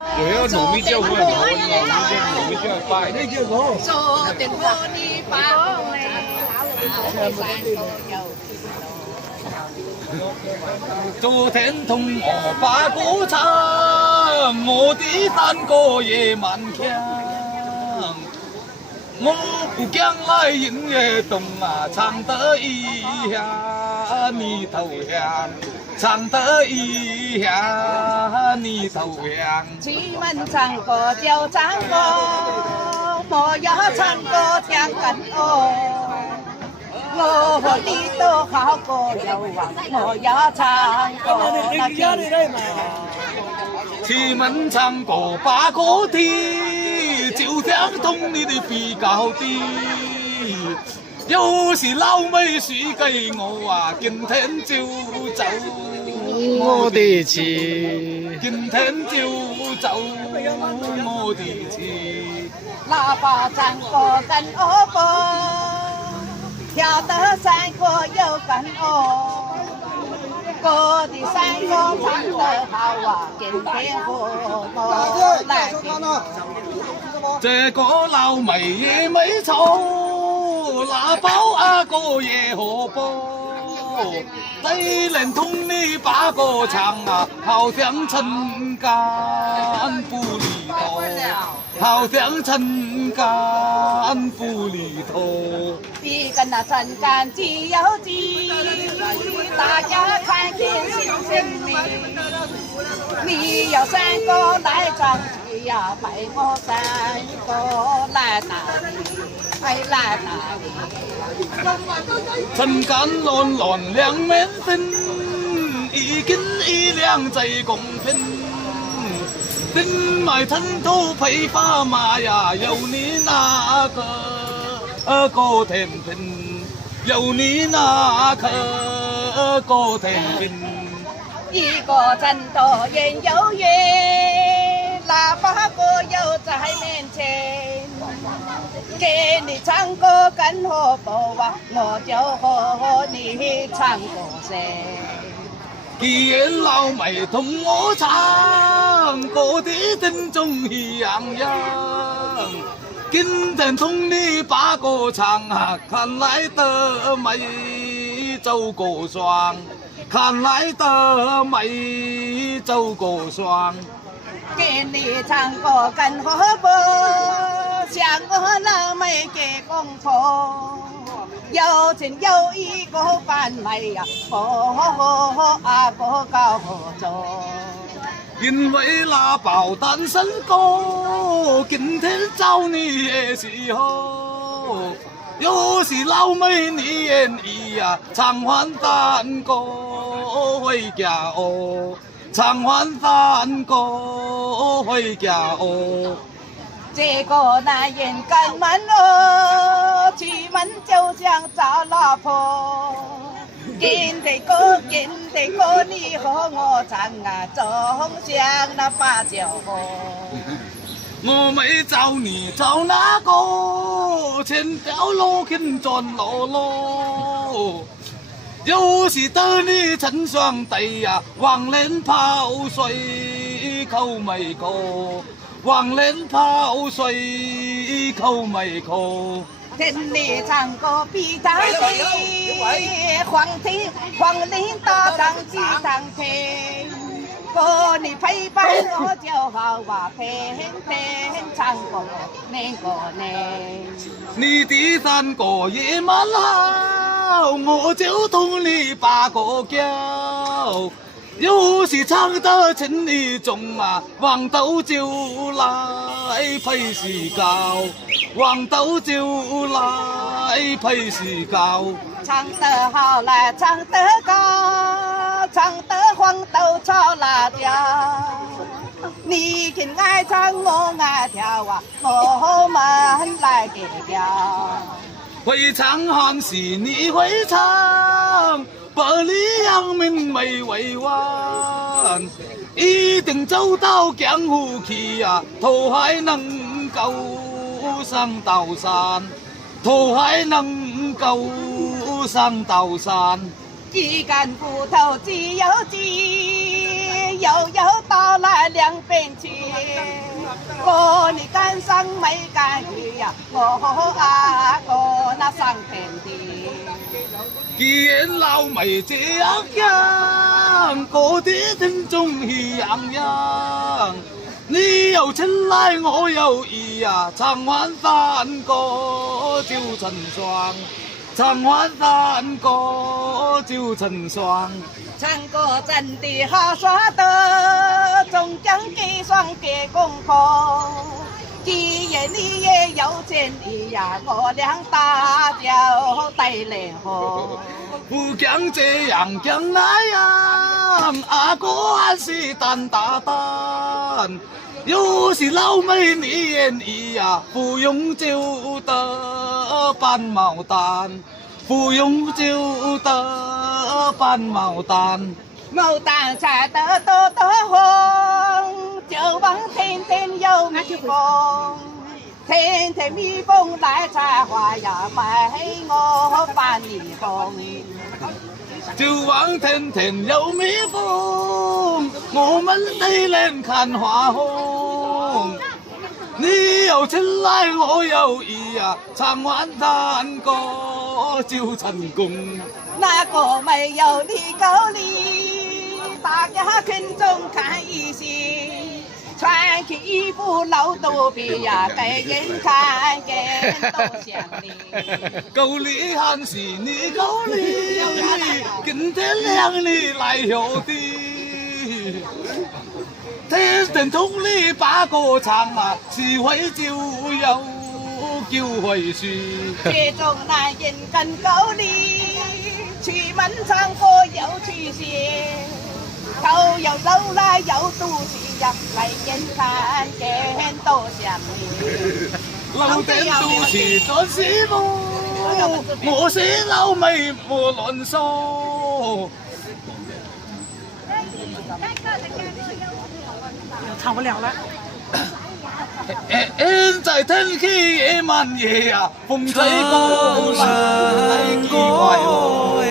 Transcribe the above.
有农民教会，农民教会拜。那叫我。做定我呢把昨天同我把歌唱，我的山歌也蛮强。我不将来音乐动啊，唱得一下你投降，唱得一下你投降。出门唱歌就唱歌，莫要唱歌聽緊我。我和你都好過有啊，我要唱歌那天。出門唱歌把歌聽，就像同你的比較低。有時老妹輸給我啊，今天就走。我的妻，今天就走我的妻。喇叭唱歌跟我播，跳得山歌又跟我。歌的山歌唱得好啊，今天和我來聽。這個老妹也沒錯，那包阿哥也可播。再連同你把歌唱啊，好像塵間不離頭，好像塵間不離頭。你跟那塵間只有知，大家看見心聲明。你有山歌來唱起呀，陪我山歌來打你，哎來打你。塵間亂亂兩面分，一斤一兩最公平。人買塵土配砝碼呀，有你那個甜品，有你那個甜品。一個陣多人有緣，喇叭歌又在面前。給你唱歌跟我播啊，我就和你唱歌聲。既然老妹同我唱，歌的聽眾喜洋洋。今天同你把歌唱啊，看來得美就過雙，看來得美就過雙。給你唱歌跟我播，向我老妹給功課。有錢有義個扮美呀，阿哥教我做。因為那包單身歌，今天找你的時候，有時老妹你願意呀，唱完單歌回家哦，唱完單歌回家哦。這個男人幹門哦，出門就想找老婆。見得過你和我唱啊，總像那芭蕉河。我沒找你找那個，千條路傾轉路路。有時得你陳雙地呀，黃連泡水扣眉扣，黃連泡水扣眉扣。聽你唱歌比他低，黃連大唱幾場聽，歌你陪伴我就好啊，陪唱歌那個呢。你的山歌也蠻好，我就同你把歌叫。有時唱得情意重啊，黃豆就來配時糕，黃豆就來配時糕。唱得好來唱得高，唱得黃豆炒辣椒。你肯愛唱我愛跳啊，我們來給調。會唱還是你會唱，百里揚名未為完，一定走到江湖去呀，頭還能夠上刀山，頭還能夠上刀山。幾根骨頭只有雞，悠悠到了两边去，哥你赶上没赶去呀？我啊哥那上天地。既然老迷這樣，嗰啲聽眾喜洋洋，你又青睞我又意呀，常玩飯歌照塵霜，常玩飯歌照塵霜。唱歌真的好說得，終將計算嘅功課。既然你也有錢意呀，我倆大家帶嚟喝。不講這樣講那樣，阿哥還是蛋打蛋。有時老妹你願意呀，不用就得半毛蛋，不用就得半毛蛋。牡丹摘得多多紅，就望天天有蜜蜂，天天蜜蜂來採花呀，買我半年風。就望天天有蜜蜂，我們對臉看花紅。你又青睞我又意呀，唱完蛋歌就成功。那個沒有你夠力，大家群眾看一些，穿起衣服老肚皮呀，給人看見都像你。夠力還是你夠力，今天讓你來有的。天天同你把歌唱啊，是會就有叫回去。這種男人更夠力，出門唱歌有出息，頭又老了有肚臍呀，來人看見都像你。老點肚臍做師傅，我是老妹冇亂數。唱不了了。在天氣夜晚夜啊，風吹過來意外哦。